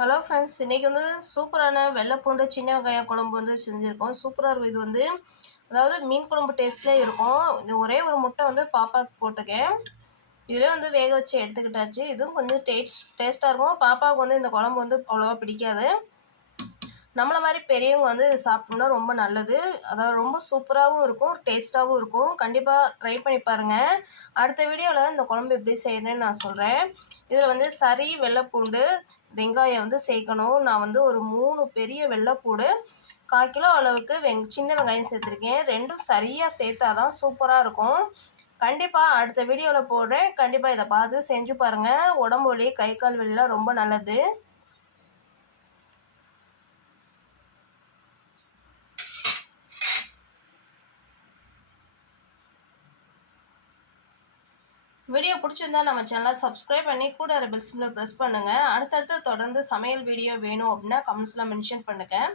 Hello friends இன்றைக்கி வந்து சூப்பரான வெள்ளை பூண்டு சின்ன வகையாக குழம்பு வந்து செஞ்சுருக்கோம். சூப்பராக இருக்கும். இது வந்து அதாவது மீன் குழம்பு டேஸ்ட்லேயே இருக்கும். இது ஒரே ஒரு முட்டை வந்து பாப்பாவுக்கு போட்டிருக்கேன். இதில் வந்து வேக வச்சு எடுத்துக்கிட்டாச்சு. இதுவும் கொஞ்சம் டேஸ்ட் டேஸ்ட்டாக இருக்கும். பாப்பாவுக்கு வந்து இந்த குழம்பு வந்து அவ்வளோவா பிடிக்காது. நம்மளை மாதிரி பெரியவங்க வந்து இது சாப்பிட்டோம்னா ரொம்ப நல்லது. அதாவது ரொம்ப சூப்பராகவும் இருக்கும் டேஸ்ட்டாகவும் இருக்கும். கண்டிப்பாக ட்ரை பண்ணி பாருங்கள் அடுத்த வீடியோவில் இந்த குழம்பு எப்படி செய்யணும்னு நான் சொல்கிறேன் இதில் வந்து சரி வெள்ளைப்பூண்டு வெங்காயம் வந்து சேர்க்கணும். நான் வந்து ஒரு மூணு பெரிய வெள்ளைப்பூடு கால் கிலோ அளவுக்கு வெங் சின்ன வெங்காயம் சேர்த்துருக்கேன். ரெண்டும் சரியாக சேர்த்தா தான் சூப்பராக இருக்கும். கண்டிப்பாக அடுத்த வீடியோவில் போடுறேன். கண்டிப்பாக இதை பார்த்து செஞ்சு பாருங்கள் உடம்பு வலி கை கால் வலிலாம் ரொம்ப நல்லது. வீடியோ பிடிச்சிருந்தா நம்ம சேனலை சப்ஸ்கிரைப் பண்ணி கூட பெல் ப்ரெஸ் பண்ணுங்கள் அடுத்தடுத்து தொடர்ந்து சமையல் வீடியோ வேணும் அப்படின்னா கமெண்ட்ஸில் மென்ஷன் பண்ணுங்கள்